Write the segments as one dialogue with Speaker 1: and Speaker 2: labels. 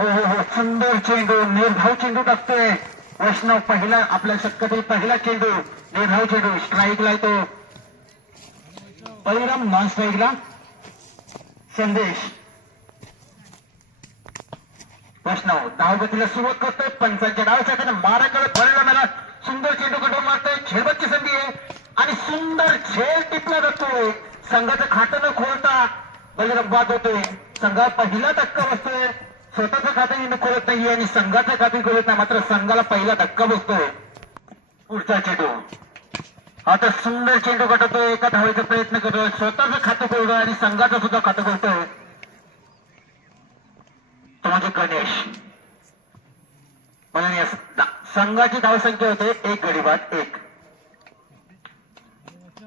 Speaker 1: सुंदर चेंडू निर्धाव चेंडू टाकतोय वैष्णव पहिला आपल्या शतकातील पहिला चेंडू. निर्धाव चेंडू स्ट्राईकला येतो. बळीराम नॉन स्ट्राईकला संदेश. वैष्णव धावगतीला सुरुवात करतोय. पंचांच्या डावसाठी मारा करत भरला मला सुंदर चेंडू कडून मारतोय. झेलबतची संधी आहे. आणि सुंदर झेल टिपला जातोय. संघाचं खातं न खोलता बलराम बाद होतोय. संघात पहिला धक्का बसतोय. स्वतःचं खातं मी खोलत नाही आणि संघाचं खातं खोलत नाही. मात्र संघाला पहिला धक्का बसतोय. पुढचा चेंडू. आता सुंदर चेंडू काढतोय एका धावायचा प्रयत्न करतोय. स्वतःचं खातं खोलतोय आणि संघाचं सुद्धा खातं खोलतोय. तो म्हणजे गणेश. म्हणून संघाची धावसंख्या होते एक गडीबाद एक.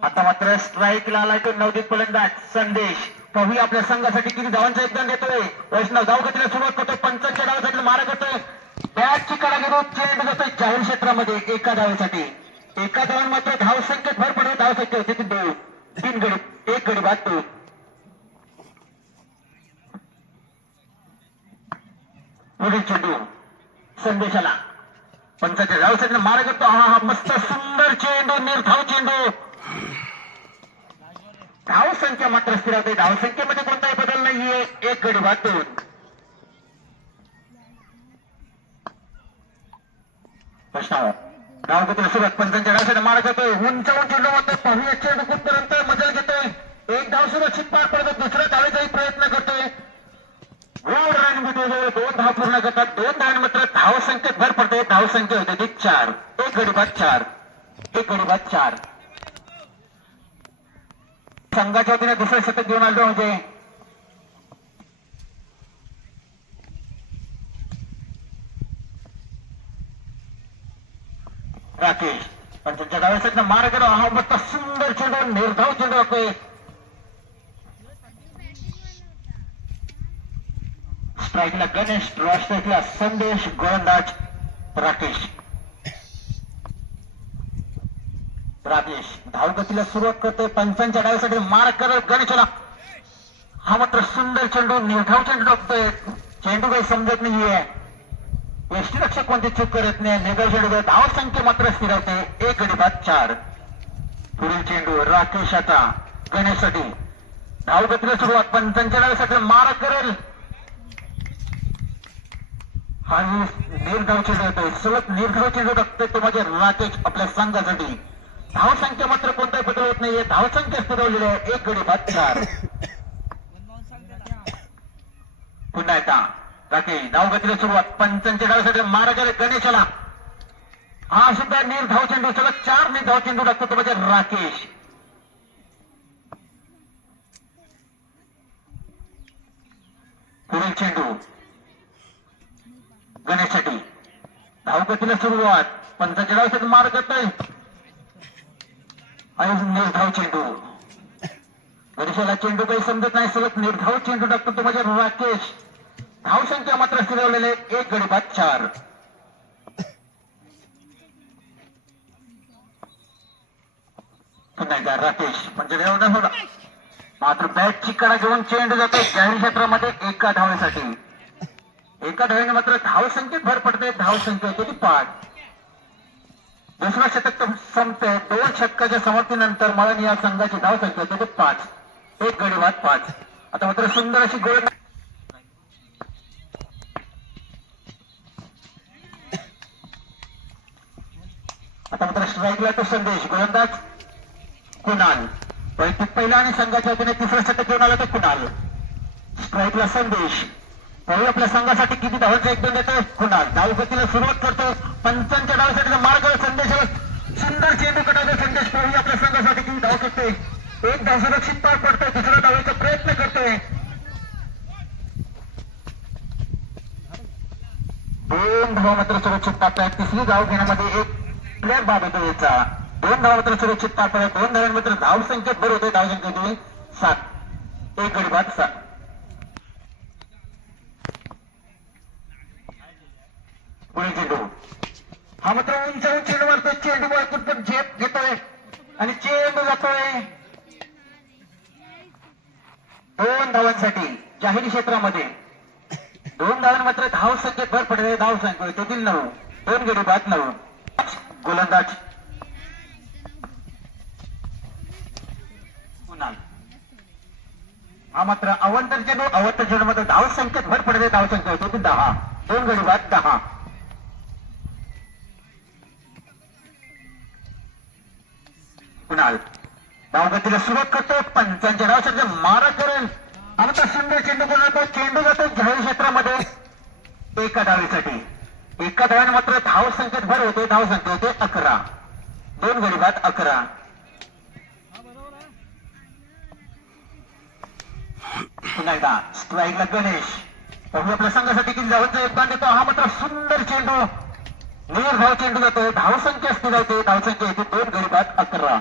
Speaker 1: आता मात्र स्ट्राईकला आलाय तो नवदीप फलंदाज. संदेश. पाहूया आपल्या संघासाठी किती धावांचं योगदान देतोय? वैष्णव धावगतीला सुरुवात करतोय पंचांच्या डावासाठी मारा करतोय. बॅटची कडा घेतो चेंडू जातोय जाहीर क्षेत्रामध्ये एका धावेसाठी. एका धावांत मात्र धावसंख्येत भर पडत धावसंख्या होती ती दोन तीन गडी एक गडी बाद दोन पुढील चेंडू संदेशाला. पंचाच्या धावसाठी मारा करतो. हा हा मस्त सुंदर चेंडू निर्धाव चेंडू. धाव संख्या मात्र स्थिर होते धाव संख्येमध्ये कोणताही बदल नाहीये. एक गडी बाद दोन. प्रश्नावर धावगतीला सुरुवात. पंचांच्या डावसाठी मारा करतोय उंच उंच मारतोय पाहूया. चेंडू कुठपर्यंत मजा घेतोय. एक धाव सुरक्षित पार पडतो दुसऱ्या धावेचाही प्रयत्न करतोय. गोड रणभूतीजवळ दोन धाव पूर्ण करतात. दोन धाव मात्र धाव संख्येत भर पडते धाव संख्या होते ती चार. एक गडी बाद चार. एक गडी बाद चार. संघाच्या वतीने दुसरं शतक घेऊन आलो म्हणजे. राकेश पण त्यांच्या डाव्यासाठी मार करा अहमद सुंदर चेंडू निर्धाव चेंडू होतोय स्ट्राईकला गणेश ड्रॉ स्ट्राईकला संदेश गोलंदाज राकेश. राजेश धावगतीला सुरुवात करतोय. पंचांच्या डावीसाठी मार करत गणेशाला. हा मात्र सुंदर चेंडू निर्धाव चेंडू टाकतोय चेंडू काही समजत नाहीये. यष्टीरक्षक कोणती चूक करत नाही. निर्धाव चेंडू धाव संख्या मात्र स्थिरवते एक गडी बाद चार. पुढील चेंडू राकेश आता गणेशसाठी. धावगतीला सुरुवात पंचांच्या डावीसाठी मार करेल. हा निर्धाव चेंडू येतोय सलग निर्धाव चेंडू टाकतोय तो म्हणजे राकेश आपल्या संघासाठी. धावसंख्या मात्र कोणताही बदल होत नाहीये. धावसंख्याच संख्या आहे. एक गडी बाद चार. पुन्हा एकदा. राकेश धावगतीला सुरुवात. पंचांच्या डावीसाठी महाराजाला गणेशाला. हा सुद्धा निर्धाव चेंडू सलग चार निर्धाव चेंडू टाकतो तो म्हणजे राकेश. पुढील चेंडू. गणेशसाठी. धावगतीला सुरुवात. पंचांच्या डावीसाठी मार्ग करतोय आणि निर्धाव चेंडू. गणेशाला चेंडू काही समजत नाही सलग निर्धाव चेंडू टाकतो तो म्हणजे राकेश. धावसंख्या मात्र फिरवलेले एक गडी बाद चार. पुन्हा एकदा राकेश म्हणजे एवढा होता मात्र बॅटची कडा घेऊन चेंडू जातो जाहीर क्षेत्रामध्ये एका धावण्यासाठी एका धावेने मात्र धाव संख्येत भर पडते धाव संख्या होती पाच. दुसरं शतक तर संपते. दोन षटकाच्या समाप्तीनंतर मला या संघाची धाव संख्या होते पाच. एक गडी बाद पाच. आता मात्र सुंदर अशी गोळ आता मात्र स्ट्राईकला तो संदेश. गोलंदाज कुणाल? वैयक्तिक पहिला आणि संघाच्या वतीने तिसरं शतक घेऊन आला तो कुणाल? स्ट्राईकला संदेश. पाहू आपल्या संघासाठी किती धावांचा एकदम देतो कुणाल. धावगतीला सुरुवात करतो. पंचांच्या धावासाठी मार्ग सुंदर चेंडू कटाचा संदेश पाहू आपल्या संघासाठी किती धाव करतोय एक धाव सुरक्षित पार पडतोय दुसरा धावाचा प्रयत्न करतोय दोन धावा मात्र सुरक्षित टाकतायत तिसरी धाव घेण्यामध्ये एक प्लेअर बाद होतो याचा. दोन धावा मात्र सुरक्षित टाकतायत दोन धावांनी धाव संख्येत भर होते. धाव संख्येत सात. एक गडी बाद सात. पुढे चेंडू हा मात्र उंच चेंडू मारतोय चेंडू मारतून पण झेप घेतोय आणि चेंडू जातोय. दोन धावांसाठी जाहीर क्षेत्रामध्ये. दोन धावन मात्र धाव संख्येत भर पडले. धाव संख्या तेथील नऊ. दोन गडी बाद नऊ. गोलंदाज. कुणाल हा मात्र अवंतर चेंडू अवंतर चेंडू मध्ये धाव संख्येत भर पडले. धाव संख्या होती दहा. दोन गडी बाद दहा. कुणाल? धावगतीला सुरुवात करतो त्यांच्या धावसाठी मारा करेल आणि तो सुंदर चेंडू बोलतो चेंडू जातो जाहीर क्षेत्रामध्ये. एका धावेसाठी एका धाव्याने मात्र धाव संख्येत भर होते धाव संख्या होते अकरा. दोन गरीबात अकरा. पुन्हा एकदा. स्ट्राईकला गणेश. प्रभू आपल्या संघासाठी किती धावांचं योगदान देतो हा मात्र सुंदर चेंडू. नेर धाव चेंडू जातो. धाव संख्या असते जाते धाव संख्या येते. दोन गरीबात अकरा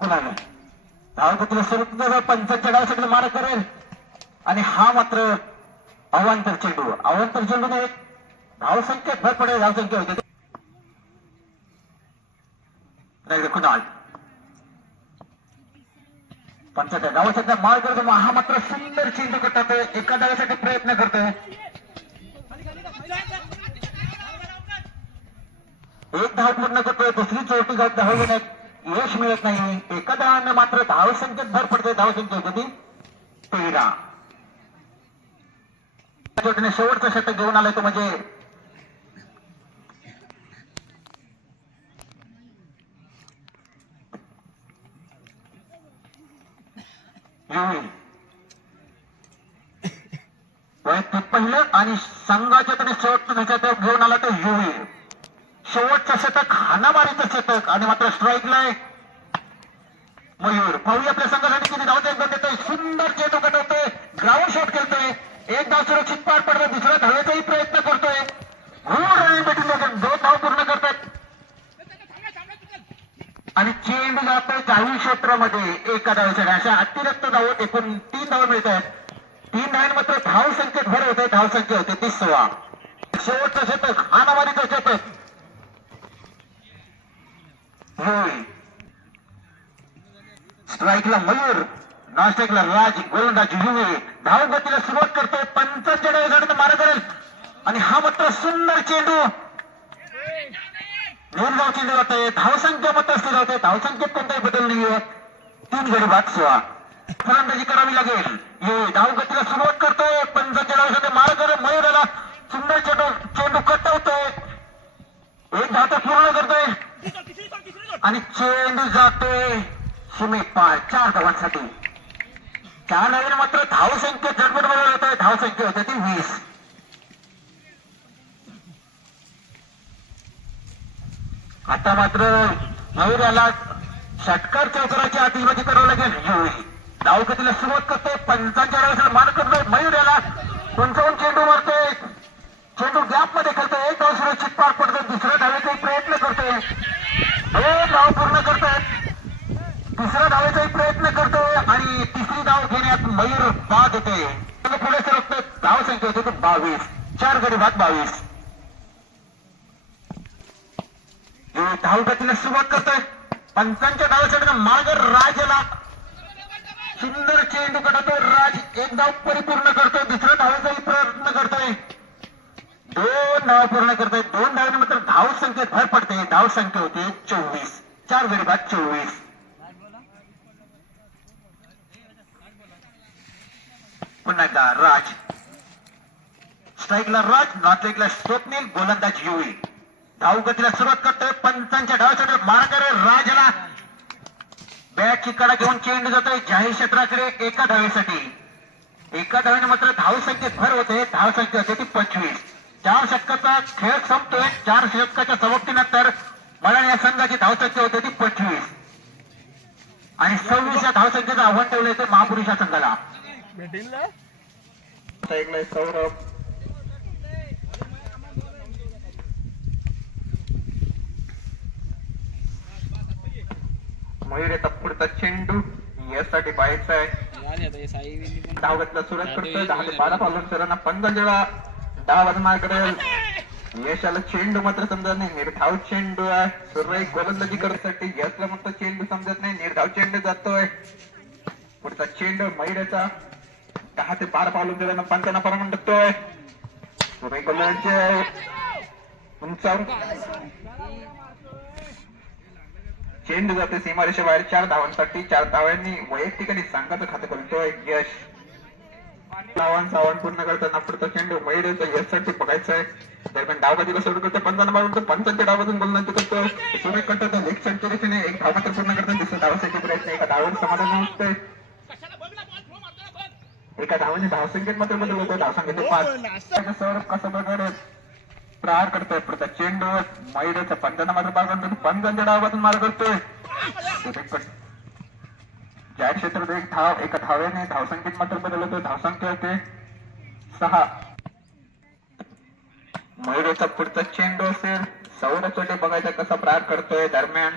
Speaker 1: कुणाला धावगतीला पंच पंचांच्या सगळं मारा करेल. आणि हा मात्र अवांतर चेंडू. अवांतर चेंडूने धाव धावसंख्या भर पडेल धावसंख्या होते. कुणाल पंचाच्या डावासाठी मार करतो हा मात्र सुंदर चेंडू करतात एका डावासाठी प्रयत्न करतोय. एक धाव पूर्ण करतोय दुसरी चौथी धाव धाव नाही. यश मिळत नाही. एका धावाने मात्र धावसंख्येत भर पडते. धावसंख्या होती. तेरा जोडीने शेवटचं षटक घेऊन आलं तो म्हणजे वैयक्तिक पहिलं आणि संघाच्या त्याने शेवटचं ह्याच्यात घेऊन आला तो युवी शेवटचा शतक हाणामारीचं शतक आणि मात्र स्ट्राईकला मयूर. पाहूया आपल्या संघासाठी किती धावते एकदम देतोय सुंदर चेंडू कटवतोय ग्राउंड शॉट खेळतोय एक धाव सुरक्षित पार पडतोय दुसरा धावेचाही प्रयत्न करतोय. दोन धाव पूर्ण करतात. आणि चेंडू जातोय काही क्षेत्रामध्ये. एका धावेच्या अशा अतिरिक्त धाव एकूण तीन धाव मिळत आहेत तीन धाव मात्र धाव संख्येत भर होते धाव संख्या होते तीस सोळा. शेवटचं शतक हानामारीचं शतक. होय स्ट्राईकला मयूर नॉन राज गोलंदाज युवे धाव गतीला सुरुवात करतोय पंचांच्या डावीसाठी मारा करेल आणि हा मात्र सुंदर चेंडू. निर्धाव चेंडू जाते धावसंख्या मात्र असली जात आहे धावसंख्येत कोणताही बदल नाहीये. तीन गडी बाद सोळा. फलंदाजी करावी लागेल. हे धावगतीला सुरुवात करतोय. पंचांच्या डावीसाठी मारा करेल मयूराला सुंदर चेंडू चेंडू कटवतोय एक धाव तर पूर्ण करतोय आणि चेंडू जातोय सीमे चार धावांसाठी चार नवीन मात्र धाव संख्या झटपट बरोबर होत धाव संख्या होते ती वीस. आता मात्र मयूर याला षटकार चौकाराची आधीमध्ये करावं लागेल. योगी धावगतीला सुरुवात करतोय पंचांच्या डावासाठी मान करतोय मयूर याला पंचावन्न चेंडू मारतोय. चेंडू गॅपमध्ये खेळतोय एक धाव सुरक्षित पार पडतोय दुसऱ्या धावेचा प्रयत्न करतोय. दोन धाव पूर्ण करतोय. दुसरा धावायचाही प्रयत्न करतोय आणि तिसरी धाव घेण्यात मयूर बाद होते. पुढे सरकतोय धाव संख्या होते बावीस. चार गडी बाद बावीस. हे धाव सुरुवात करतोय. पंचांच्या धावेसाठी मार्ग राजला. सुंदर चेंडू कडतो राज. एक धाव परिपूर्ण करतोय. दुसऱ्या धावेचाही प्रयत्न करतोय. दोन धाव पूर्ण करतोय. दोन धावेने मात्र धाव संख्येत भर पडते धाव संख्या होती चोवीस. चार गडी चोवीस. पुन्हा एकदा राज. स्ट्राईकला राज नॉट स्ट्राईकला स्वप्नील गोलंदाज युवी धाव गतीला सुरुवात करतोय पंचांच्या धावासाठी मार्गारे राजला. बॅटची कडा घेऊन चेंडू जातोय जाहीर क्षेत्राकडे एका धावेसाठी एका धावेने मात्र धाव संख्येत भर होते धाव संख्या होते ती पंचवीस. चार षटकाचा खेळ संपतोय चार षटकाच्या समाप्तीनंतर मला या संघाची धावसंख्या होते ती पंचवीस. आणि सव्वीस या धावसंख्येचं आव्हान ठेवलं ते महापुरुष या संघाला. ऐकलंय सौरभ मयूर येतात पुढचा चेंडू. यासाठी पाहायचा आहे. धावगतला सुरुवात करतोय. दहा ते बारा फॉलोअर सरांना पंधरा जेव्हा दहा करेल
Speaker 2: यशाला चेंडू मात्र समजत नाही. निर्धाव चेंडू आहे. सुरई गोलंदाजी करण्यासाठी यशला मात्र चेंडू समजत नाही. निर्धाव चेंडू जातोय. पुढचा चेंडू मैरेचा दहा ते बारा पावलं दिल्यानं पंचांना परमान टाकतोय सुरई कल्याणचे उंचावून चेंडू जाते सीमारेषे बाहेर चार धावांसाठी चार धावांनी वैयक्तिक आणि संघाचं खातं खोलतोय यश. धावांचं आव्हान पूर्ण करताना पुढचा चेंडू मैरेचा यशसाठी बघायचंय. दरम्यान डावबाजीला सुरू करतो पंचांना मारून पंचांच्या डावातून गोलंदाजी करतो सुरेख करतो लेग साईडच्या दिशेने एक धावा तर पूर्ण करतो दिसतो धावासाठी प्रयत्न एका धावावर समाधान नसतंय एका धावाने धावसंख्येत मात्र बदल होतो. धावसंख्येत पाच. सौरभ कसा प्रकारे प्रहार करतोय पुढचा चेंडू मैरेचा पंचांना मात्र पार करतो पंचांच्या डावातून मार करतोय. ज्या क्षेत्रात एक धाव एका धाव्याने धावसंख्येत मात्र बदल होतो धावसंख्या होते. सहा. मयुरेचा पुढचा चेंडू असेल. सौरभ चोटे बघायचा कसा प्रहार करतोय दरम्यान.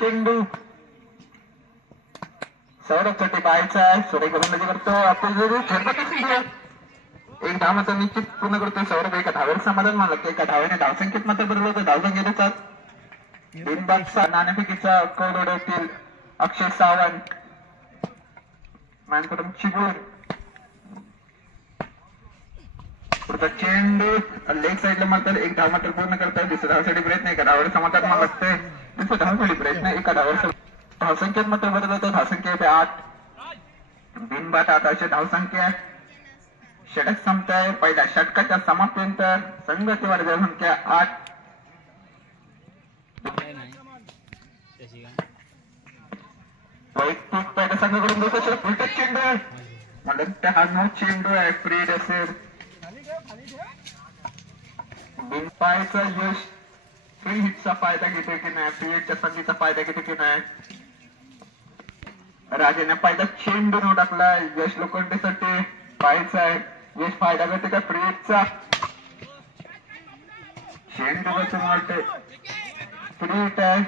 Speaker 2: चेंडू सौरभ चोटे पाहायचा आहे. सुरेख गोलंदाजी करतो. आपण जरी खेळत एक धावाचा निश्चित पूर्ण करतोय सौरभ एका धावेवर समाधान मला लागतं एका धावेने धावसंख्येत मात्र बरोबर होतं धावसंख्येचा बिनबागचा नाणेफेकीचा कौल उडवतील अक्षय सावंत. मॅनकडून चिबूर पुढचा चेंडू. लेग साईडला मात्र एक धाव मात्र पूर्ण करताय दुसऱ्या धावसाठी प्रयत्न एका धावावर समाधान मला लागतंय दुसऱ्या धावसाठी प्रयत्न एका धावावर सम- धावसंख्येत मात्र बदल होतो धावसंख्या येते आठ. बिनबाद आताची धावसंख्या. षटक संपताय. पहिल्या षटकाच्या समाप्तीनंतर संघ वाढ धावसंख्या आठ.
Speaker 3: तशी का
Speaker 2: वैयक्तिक पहिल्या संघाकडून दुसरा षटक उलटच चेंडू आहे. म्हणून त्या हा नो चेंडू आहे. फ्रीड असेल. बिनपायचा यश. फ्री हिटचा फायदा घेते की नाही? फ्री हिटच्या संधीचा फायदा घेते की नाही? राजाने पहिला चेंडू न टाकला. यश लोखंडेसाठी पाहायचा आहे. यश फायदा करते का फ्री हिटचा चेंडू बसून वाटते. फ्री आहे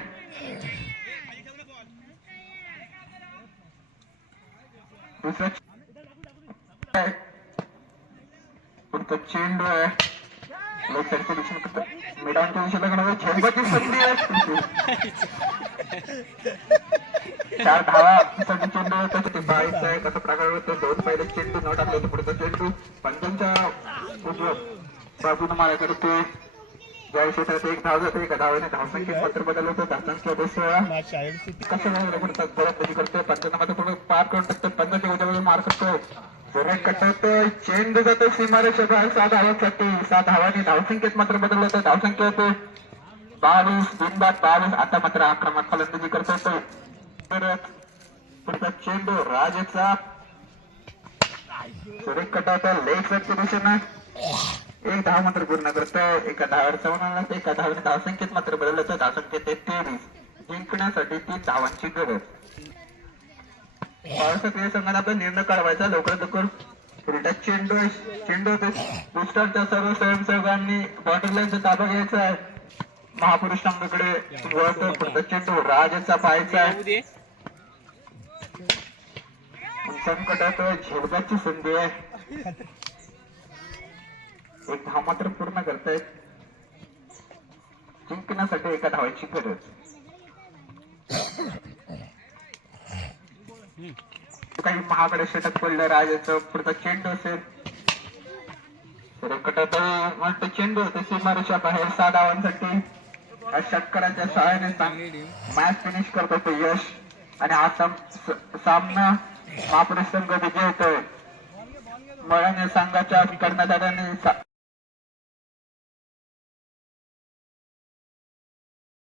Speaker 2: दुसरा आहे. पुढचा चेंडू आहे. लेग दिशेने मिडांच्या दिशेला झेंबाची संधी आहे. चार धावा साठी चेंडू होता ते बाईस आहे कसं प्रकार होतो दोन पहिले चेंडू न टाकले तर पुढचा चेंडू. पंचांच्या उजव्या बाजूने मारा करते ज्या क्षेत्रात एक धाव जाते एका धावाने धावसंख्येत मात्र बदल होतो. धावसंख्या होते सोळा कसं वगैरे म्हणतात गोळ्यात करतोय? पंचांना मात्र थोडं पार करून टाकतो पंचांच्या वगैरे मार करतो कटवतोय. चेंडू जातो सीमारेषा बाहेर सात धावासाठी सात धावाने धावसंख्येत मात्र बदल होतो धावसंख्या होते. बावीस बिनबाद बावीस. आता मात्र आक्रमक फलंदाजी करतो तो परत पुढचा चेंडू राजचा. सुरेख कटवतो लेग साईडच्या दिशेनं एक धाव मात्र पूर्ण करत एका धावावर चौनाला एका धावाने धावसंख्येत मात्र बदल होतं. धावसंख्येत आहे तेवीस. जिंकण्यासाठी ती धावांची गरज. पावसात या संघाने आपला निर्णय काढवायचा लवकर लवकर. उलटा चेंडू चेंडू होते. बुस्टरच्या सर्व स्वयंसेवकांनी बॉर्डर लाईनचा ताबा घ्यायचा आहे. महापुरुष संघाकडे वळतो. पुढचा चेंडू राजचा पाहायचा आहे. संकटात झेलगाची संधी आहे. एक धाव मात्र पूर्ण करतायत. जिंकण्यासाठी एका धावाची गरज. काही महाकडे षटक पडलं राजाचं पुढचा चेंडू असेल. संकटात म्हणतो चेंडू होते सीमारेषा बाहेर सहा धावांसाठी. या षटकाराच्या सहाय्याने मॅच फिनिश करतो तो यश. आणि हा सामना महापुरुष संघ विजय होतोय मळाने संघाच्या कर्णधाराने